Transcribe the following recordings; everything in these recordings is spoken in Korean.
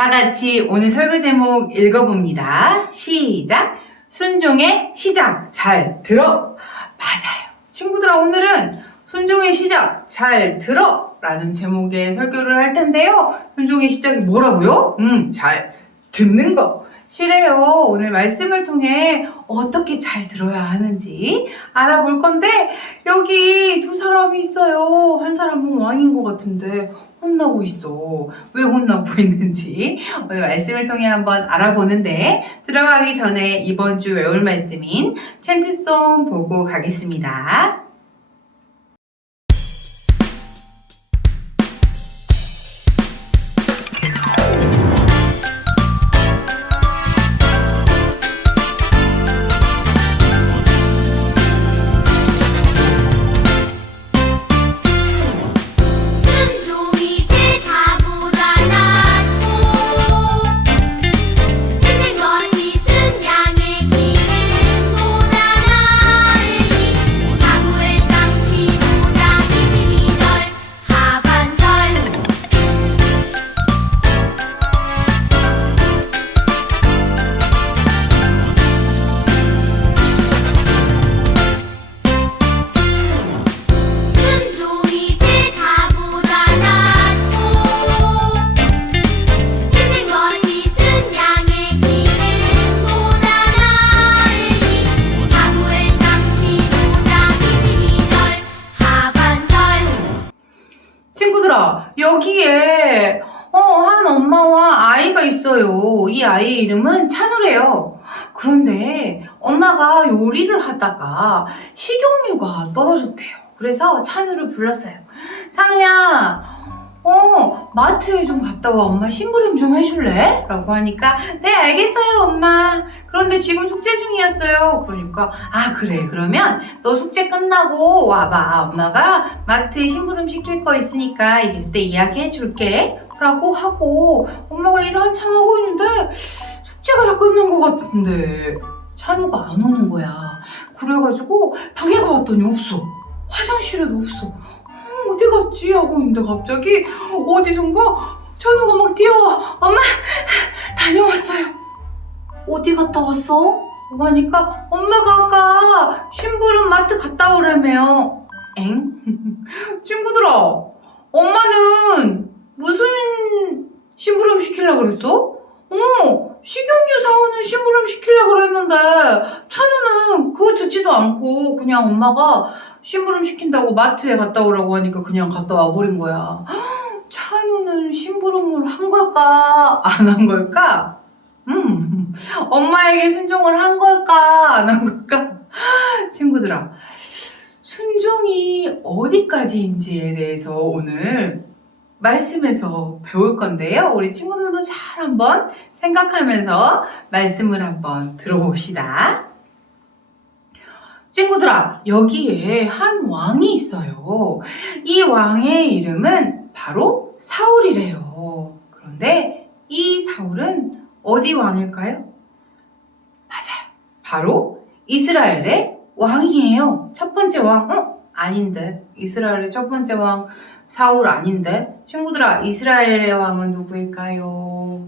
다 같이 오늘 설교 제목 읽어봅니다. 시작! 순종의 시작 잘 들어! 맞아요. 친구들아, 오늘은 순종의 시작 잘 들어! 라는 제목의 설교를 할 텐데요. 순종의 시작이 뭐라고요? 잘 듣는 거. 실해요. 오늘 말씀을 통해 어떻게 잘 들어야 하는지 알아볼 건데, 여기 두 사람이 있어요. 한 사람은 왕인 것 같은데 혼나고 있어. 왜 혼나고 있는지 오늘 말씀을 통해 한번 알아보는데, 들어가기 전에 이번 주 외울 말씀인 챈트송 보고 가겠습니다. 친구들아, 여기에 한 엄마와 아이가 있어요. 이 아이의 이름은 찬우래요. 그런데 엄마가 요리를 하다가 식용유가 떨어졌대요. 그래서 찬우를 불렀어요. 찬우야, 마트에 좀 갔다 와. 엄마 심부름 좀 해줄래? 라고 하니까, 네, 알겠어요, 엄마. 그런데 지금 숙제 중이었어요. 그러니까, 아, 그래. 그러면 너 숙제 끝나고 와봐. 엄마가 마트에 심부름 시킬 거 있으니까 그때 이야기해 줄게. 라고 하고, 엄마가 일을 한참 하고 있는데, 숙제가 다 끝난 것 같은데, 찬우가 안 오는 거야. 그래가지고, 방에 가봤더니 없어. 화장실에도 없어. 어디 갔지? 하고 있는데 갑자기 어디선가 찬우가 막 뛰어와. 엄마, 다녀왔어요. 어디 갔다 왔어? 하니까 엄마가 아까 심부름 마트 갔다 오라며. 엥? 친구들아, 엄마는 무슨 심부름 시키려고 그랬어? 식용유 사오는 심부름 시키려고 그랬는데 찬우는 그거 듣지도 않고 그냥 엄마가 심부름 시킨다고 마트에 갔다 오라고 하니까 그냥 갔다 와버린 거야. 찬우는 심부름을 한 걸까? 안 한 걸까? 엄마에게 순종을 한 걸까? 안 한 걸까? 친구들아, 순종이 어디까지인지에 대해서 오늘 말씀에서 배울 건데요. 우리 친구들도 잘 한번 생각하면서 말씀을 한번 들어봅시다. 친구들아, 여기에 한 왕이 있어요. 이 왕의 이름은 바로 사울이래요. 그런데 이 사울은 어디 왕일까요? 맞아요. 바로 이스라엘의 왕이에요. 첫 번째 왕, 아닌데. 이스라엘의 첫 번째 왕 사울 아닌데. 친구들아, 이스라엘의 왕은 누구일까요?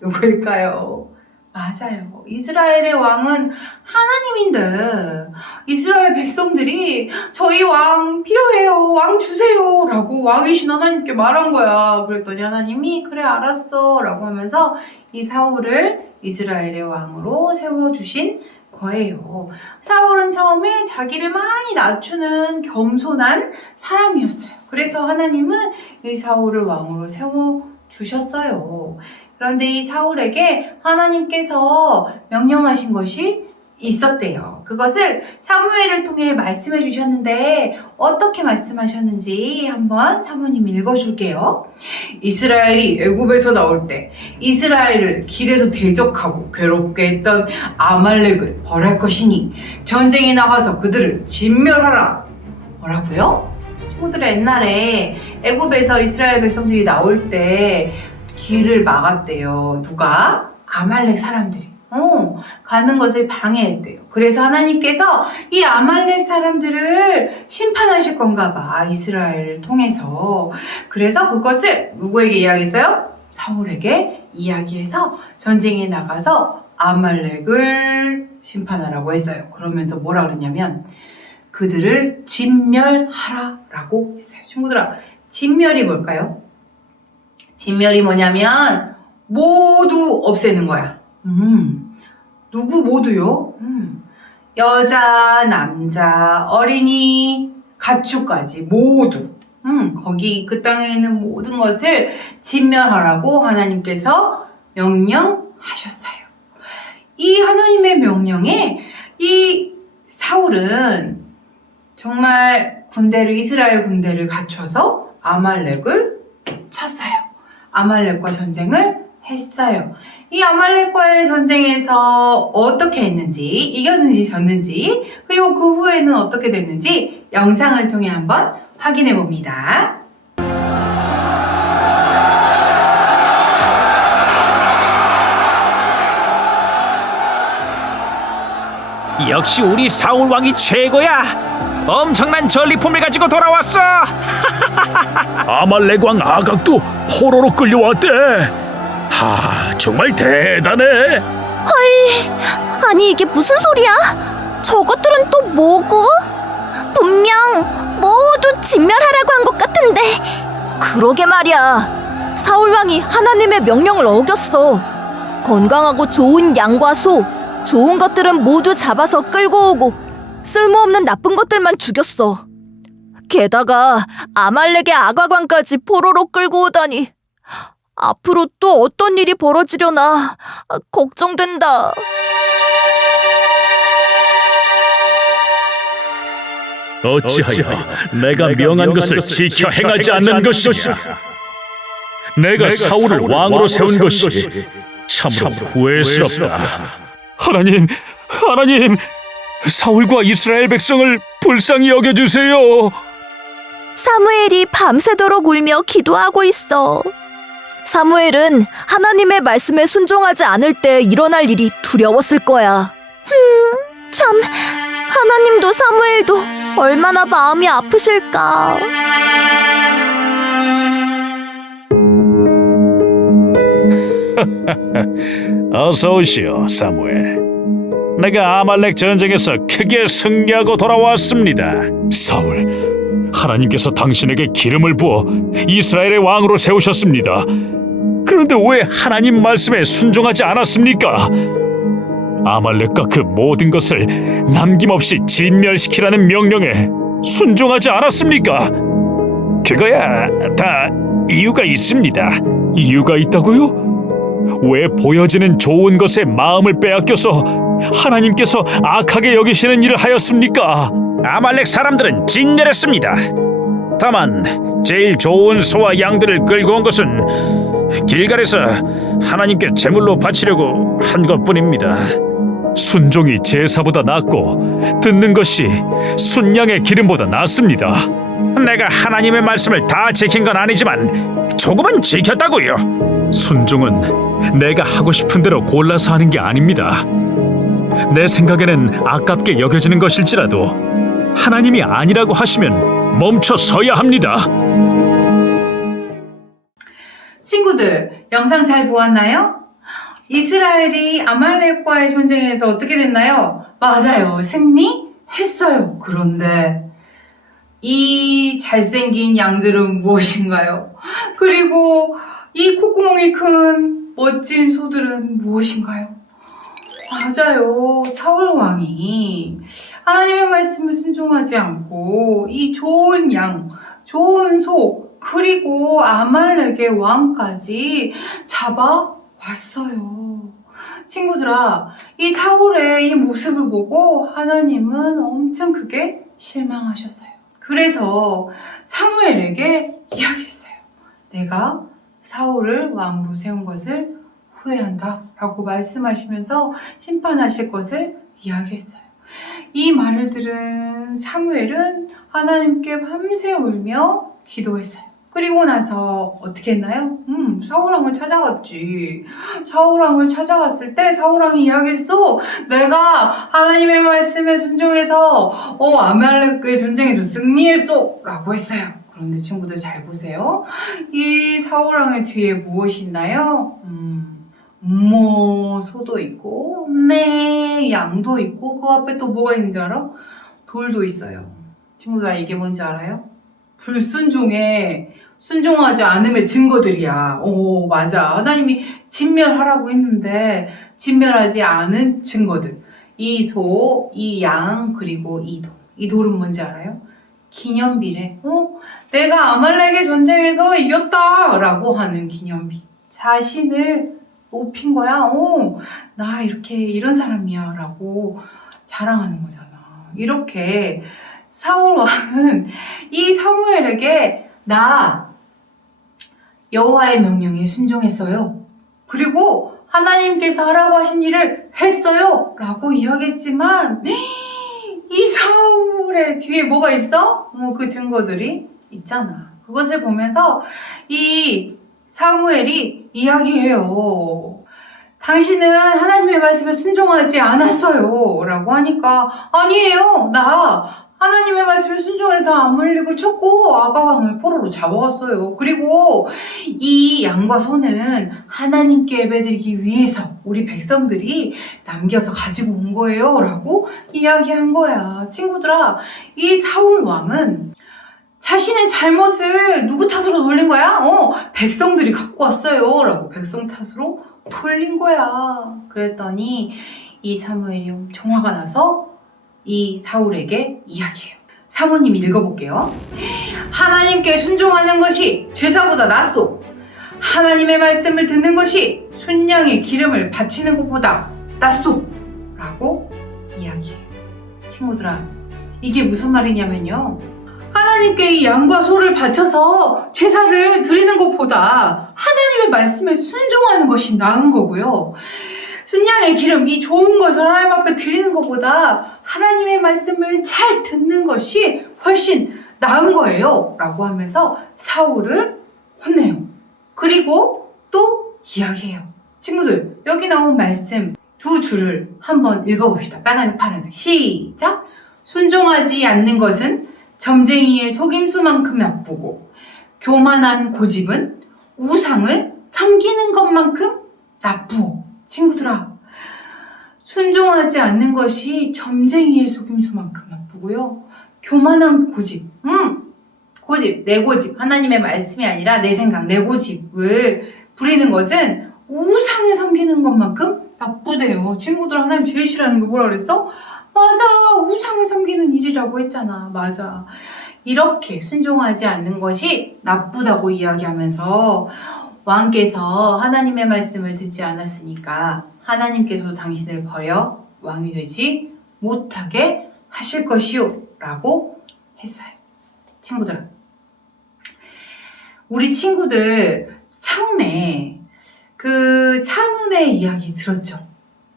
누구일까요? 맞아요. 이스라엘의 왕은 하나님인데, 이스라엘 백성들이 저희 왕 필요해요. 왕 주세요. 라고 왕이신 하나님께 말한 거야. 그랬더니 하나님이 그래 알았어. 라고 하면서 이 사울을 이스라엘의 왕으로 세워주신 거예요. 사울은 처음에 자기를 많이 낮추는 겸손한 사람이었어요. 그래서 하나님은 이 사울을 왕으로 세워주셨어요. 그런데 이 사울에게 하나님께서 명령하신 것이 있었대요. 그것을 사무엘을 통해 말씀해 주셨는데 어떻게 말씀하셨는지 한번 사모님 읽어줄게요. 이스라엘이 애굽에서 나올 때 이스라엘을 길에서 대적하고 괴롭게 했던 아말렉을 벌할 것이니 전쟁에 나가서 그들을 진멸하라. 뭐라고요? 친구들, 옛날에 애굽에서 이스라엘 백성들이 나올 때 길을 막았대요. 누가? 아말렉 사람들이. 가는 것을 방해했대요. 그래서 하나님께서 이 아말렉 사람들을 심판하실 건가 봐. 이스라엘을 통해서. 그래서 그것을 누구에게 이야기했어요? 사울에게 이야기해서 전쟁에 나가서 아말렉을 심판하라고 했어요. 그러면서 뭐라 그랬냐면 그들을 진멸하라라고 했어요. 친구들아, 진멸이 뭘까요? 진멸이 뭐냐면 모두 없애는 거야. 누구 모두요? 여자, 남자, 어린이, 가축까지 모두. 거기 그 땅에 있는 모든 것을 진멸하라고 하나님께서 명령하셨어요. 이 하나님의 명령에 이 사울은 정말 이스라엘 군대를 갖춰서 아말렉을 쳤어요. 아말렉과 전쟁을 했어요. 이 아말렉과의 전쟁에서 어떻게 했는지, 이겼는지 졌는지, 그리고 그 후에는 어떻게 됐는지 영상을 통해 한번 확인해 봅니다. 역시 우리 사울 왕이 최고야. 엄청난 전리품을 가지고 돌아왔어. 아말렉 왕 아각도 포로로 끌려왔대. 정말 대단해. 아니 이게 무슨 소리야? 저것들은 또 뭐고? 분명 모두 진멸하라고 한 것 같은데. 그러게 말이야. 사울 왕이 하나님의 명령을 어겼어. 건강하고 좋은 양과 소, 좋은 것들은 모두 잡아서 끌고 오고 쓸모없는 나쁜 것들만 죽였어. 게다가 아말렉의 아가관까지 포로로 끌고 오다니. 앞으로 또 어떤 일이 벌어지려나 걱정된다. 어찌하여 내가 명한 것을 지켜 행하지 않는 것이냐? 내가 사울을 왕으로 세운 것이 참으로 후회스럽다. 하나님, 사울과 이스라엘 백성을 불쌍히 여겨주세요. 사무엘이 밤새도록 울며 기도하고 있어. 사무엘은 하나님의 말씀에 순종하지 않을 때 일어날 일이 두려웠을 거야. 참, 하나님도 사무엘도 얼마나 마음이 아프실까. 어서 오시오, 사무엘. 내가 아말렉 전쟁에서 크게 승리하고 돌아왔습니다. 사울, 하나님께서 당신에게 기름을 부어 이스라엘의 왕으로 세우셨습니다. 그런데 왜 하나님 말씀에 순종하지 않았습니까? 아말렉과 그 모든 것을 남김없이 진멸시키라는 명령에 순종하지 않았습니까? 그거야 다 이유가 있습니다. 이유가 있다고요? 왜 보여지는 좋은 것에 마음을 빼앗겨서 하나님께서 악하게 여기시는 일을 하였습니까? 아말렉 사람들은 진멸했습니다. 다만 제일 좋은 소와 양들을 끌고 온 것은 길갈에서 하나님께 제물로 바치려고 한 것뿐입니다. 순종이 제사보다 낫고 듣는 것이 순양의 기름보다 낫습니다. 내가 하나님의 말씀을 다 지킨 건 아니지만 조금은 지켰다고요. 순종은 내가 하고 싶은 대로 골라서 하는 게 아닙니다. 내 생각에는 아깝게 여겨지는 것일지라도 하나님이 아니라고 하시면 멈춰 서야 합니다. 친구들, 영상 잘 보았나요? 이스라엘이 아말렉과의 전쟁에서 어떻게 됐나요? 맞아요, 승리했어요. 그런데 이 잘생긴 양들은 무엇인가요? 그리고 이 콧구멍이 큰 멋진 소들은 무엇인가요? 맞아요, 사울 왕이 하나님의 말씀을 순종하지 않고 이 좋은 양, 좋은 소, 그리고 아말렉의 왕까지 잡아왔어요. 친구들아, 이 사울의 이 모습을 보고 하나님은 엄청 크게 실망하셨어요. 그래서 사무엘에게 이야기했어요. 내가 사울을 왕으로 세운 것을 후회한다 라고 말씀하시면서 심판하실 것을 이야기했어요. 이 말을 들은 사무엘은 하나님께 밤새 울며 기도했어요. 그리고 나서 어떻게 했나요? 사울왕을 찾아갔지. 사울왕을 찾아갔을 때 사울왕이 이야기했어. 내가 하나님의 말씀에 순종해서 아말렉의 전쟁에서 승리했어 라고 했어요. 그런데 친구들 잘 보세요. 이 사우랑의 뒤에 무엇이 있나요? 소도 있고, 양도 있고, 그 앞에 또 뭐가 있는지 알아? 돌도 있어요. 친구들 이게 뭔지 알아요? 불순종에 순종하지 않음의 증거들이야. 오, 맞아. 하나님이 진멸하라고 했는데 진멸하지 않은 증거들. 이 소, 이 양, 그리고 이 돌. 이 돌은 뭔지 알아요? 기념비래. 내가 아말렉의 전쟁에서 이겼다! 라고 하는 기념비. 자신을 높인 거야. 나 이런 사람이야. 라고 자랑하는 거잖아. 이렇게 사울 왕은 이 사무엘에게 나 여호와의 명령에 순종했어요. 그리고 하나님께서 하라고 하신 일을 했어요. 라고 이야기했지만 이 사울의 뒤에 뭐가 있어? 그 증거들이 있잖아. 그것을 보면서 이 사무엘이 이야기해요. 당신은 하나님의 말씀에 순종하지 않았어요. 라고 하니까 아니에요. 나 하나님의 말씀에 순종해서 아말렉을 쳤고 아가왕을 포로로 잡아왔어요. 그리고 이 양과 소는 하나님께 예배드리기 위해서 우리 백성들이 남겨서 가지고 온 거예요. 라고 이야기한 거야. 친구들아, 이 사울 왕은 자신의 잘못을 누구 탓으로 돌린 거야? 백성들이 갖고 왔어요. 라고 백성 탓으로 돌린 거야. 그랬더니 이 사무엘이 엄청 화가 나서 이 사울에게 이야기해요. 사모님 읽어볼게요. 하나님께 순종하는 것이 제사보다 낫소. 하나님의 말씀을 듣는 것이 순양의 기름을 바치는 것보다 낫소. 라고 이야기해요. 친구들아, 이게 무슨 말이냐면요. 하나님께 이 양과 소를 바쳐서 제사를 드리는 것보다 하나님의 말씀에 순종하는 것이 나은 거고요. 순양의 기름, 이 좋은 것을 하나님 앞에 드리는 것보다 하나님의 말씀을 잘 듣는 것이 훨씬 나은 거예요. 라고 하면서 사울을 혼내요. 그리고 또 이야기해요. 친구들, 여기 나온 말씀 두 줄을 한번 읽어봅시다. 빨간색, 파란색. 시작! 순종하지 않는 것은 점쟁이의 속임수만큼 나쁘고 교만한 고집은 우상을 섬기는 것만큼 나쁘고. 친구들아, 순종하지 않는 것이 점쟁이의 속임수만큼 나쁘고요. 교만한 고집, 내 고집, 하나님의 말씀이 아니라 내 생각, 내 고집을 부리는 것은 우상을 섬기는 것만큼 나쁘대요. 친구들, 하나님 제일 싫어하는 게 뭐라 그랬어? 맞아, 우상을 섬기는 일이라고 했잖아. 맞아. 이렇게 순종하지 않는 것이 나쁘다고 이야기하면서 왕께서 하나님의 말씀을 듣지 않았으니까 하나님께서도 당신을 버려 왕이 되지 못하게 하실 것이요 라고 했어요. 친구들아, 우리 친구들 처음에 그 찬훈의 이야기 들었죠?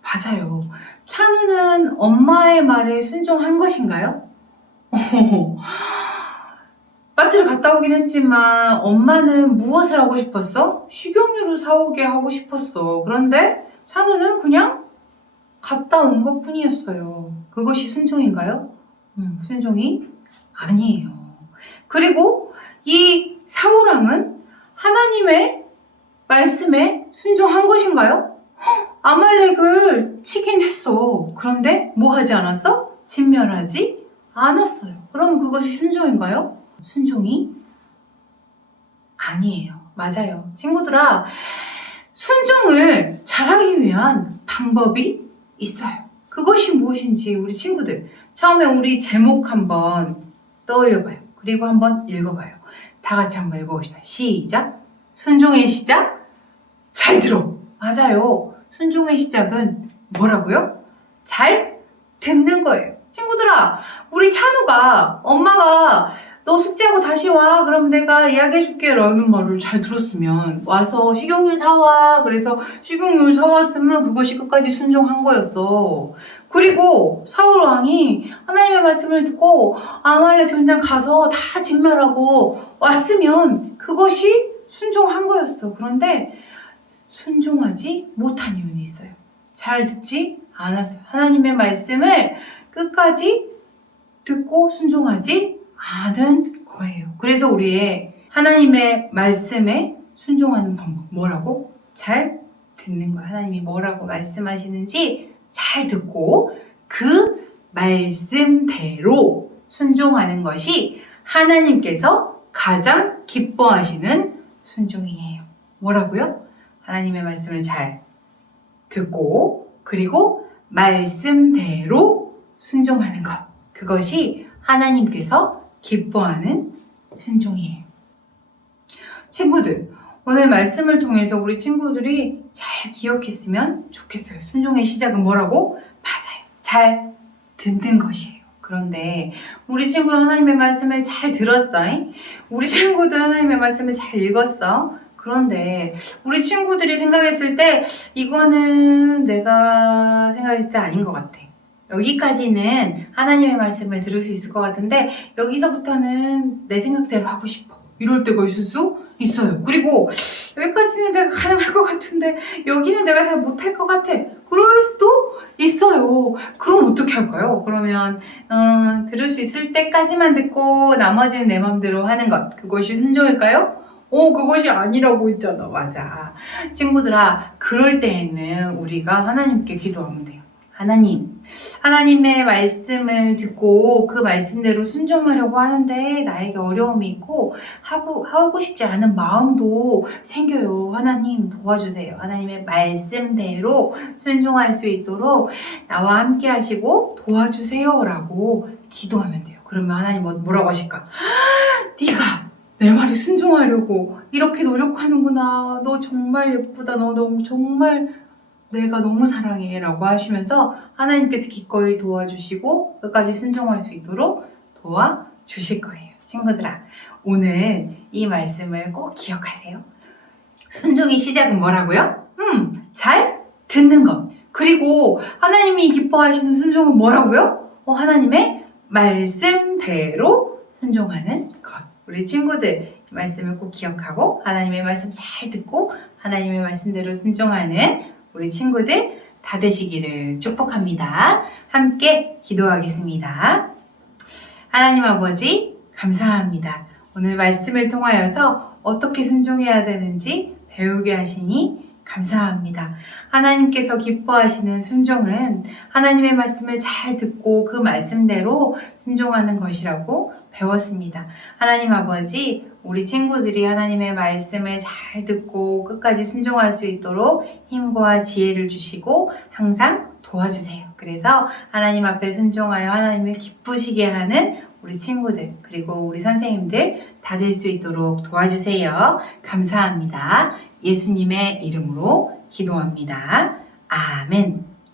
맞아요. 찬우는 엄마의 말에 순종한 것인가요? 마트를 갔다 오긴 했지만 엄마는 무엇을 하고 싶었어? 식용유를 사오게 하고 싶었어. 그런데 찬우는 그냥 갔다 온 것 뿐이었어요. 그것이 순종인가요? 순종이 아니에요. 그리고 이 사울왕은 하나님의 말씀에 순종한 것인가요? 아말렉을 치긴 했어. 그런데 뭐 하지 않았어? 진멸하지 않았어요. 그럼 그것이 순종인가요? 순종이 아니에요. 맞아요. 친구들아, 순종을 잘하기 위한 방법이 있어요. 그것이 무엇인지 우리 친구들 처음에 우리 제목 한번 떠올려봐요. 그리고 한번 읽어봐요. 다 같이 한번 읽어봅시다. 시작! 순종의 시작? 잘 들어! 맞아요. 순종의 시작은 뭐라고요? 잘 듣는 거예요. 친구들아, 우리 찬우가 엄마가 너 숙제하고 다시 와. 그럼 내가 이야기해줄게. 라는 말을 잘 들었으면 와서 식용유 사와. 그래서 식용유를 사왔으면 그것이 끝까지 순종한 거였어. 그리고 사울왕이 하나님의 말씀을 듣고 아말렉 전장 가서 다 진멸하고 왔으면 그것이 순종한 거였어. 그런데 순종하지 못한 이유는 있어요. 잘 듣지 않았어요. 하나님의 말씀을 끝까지 듣고 순종하지 않은 그거예요. 그래서 우리의 하나님의 말씀에 순종하는 방법 뭐라고? 잘 듣는 거야. 하나님이 뭐라고 말씀하시는지 잘 듣고 그 말씀대로 순종하는 것이 하나님께서 가장 기뻐하시는 순종이에요. 뭐라고요? 하나님의 말씀을 잘 듣고 그리고 말씀대로 순종하는 것. 그것이 하나님께서 기뻐하는 순종이에요. 친구들, 오늘 말씀을 통해서 우리 친구들이 잘 기억했으면 좋겠어요. 순종의 시작은 뭐라고? 맞아요. 잘 듣는 것이에요. 그런데 우리 친구 하나님의 말씀을 잘 들었어. 우리 친구도 하나님의 말씀을 잘 읽었어. 그런데 우리 친구들이 생각했을 때 이거는 내가 생각했을 때 아닌 것 같아. 여기까지는 하나님의 말씀을 들을 수 있을 것 같은데 여기서부터는 내 생각대로 하고 싶어. 이럴 때가 있을 수 있어요. 그리고 여기까지는 내가 가능할 것 같은데 여기는 내가 잘 못할 것 같아. 그럴 수도 있어요. 그럼 어떻게 할까요? 그러면 들을 수 있을 때까지만 듣고 나머지는 내 맘대로 하는 것. 그것이 순종일까요? 그것이 아니라고 했잖아. 맞아. 친구들아, 그럴 때에는 우리가 하나님께 기도하면 돼요. 하나님의 말씀을 듣고 그 말씀대로 순종하려고 하는데 나에게 어려움이 있고 하고 싶지 않은 마음도 생겨요. 하나님 도와주세요. 하나님의 말씀대로 순종할 수 있도록 나와 함께 하시고 도와주세요 라고 기도하면 돼요. 그러면 하나님 뭐라고 하실까? 네가 내 말에 순종하려고 이렇게 노력하는구나. 너 정말 예쁘다. 너 정말 내가 너무 사랑해 라고 하시면서 하나님께서 기꺼이 도와주시고 끝까지 순종할 수 있도록 도와주실 거예요. 친구들아, 오늘 이 말씀을 꼭 기억하세요. 순종의 시작은 뭐라고요? 잘 듣는 것. 그리고 하나님이 기뻐하시는 순종은 뭐라고요? 하나님의 말씀대로 순종하는 것. 우리 친구들 이 말씀을 꼭 기억하고 하나님의 말씀 잘 듣고 하나님의 말씀대로 순종하는 우리 친구들 다 되시기를 축복합니다. 함께 기도하겠습니다. 하나님 아버지 감사합니다. 오늘 말씀을 통하여서 어떻게 순종해야 되는지 배우게 하시니 감사합니다. 하나님께서 기뻐하시는 순종은 하나님의 말씀을 잘 듣고 그 말씀대로 순종하는 것이라고 배웠습니다. 하나님 아버지, 우리 친구들이 하나님의 말씀을 잘 듣고 끝까지 순종할 수 있도록 힘과 지혜를 주시고 항상 도와주세요. 그래서 하나님 앞에 순종하여 하나님을 기쁘시게 하는 우리 친구들 그리고 우리 선생님들 다 될 수 있도록 도와주세요. 감사합니다. 예수님의 이름으로 기도합니다. 아멘.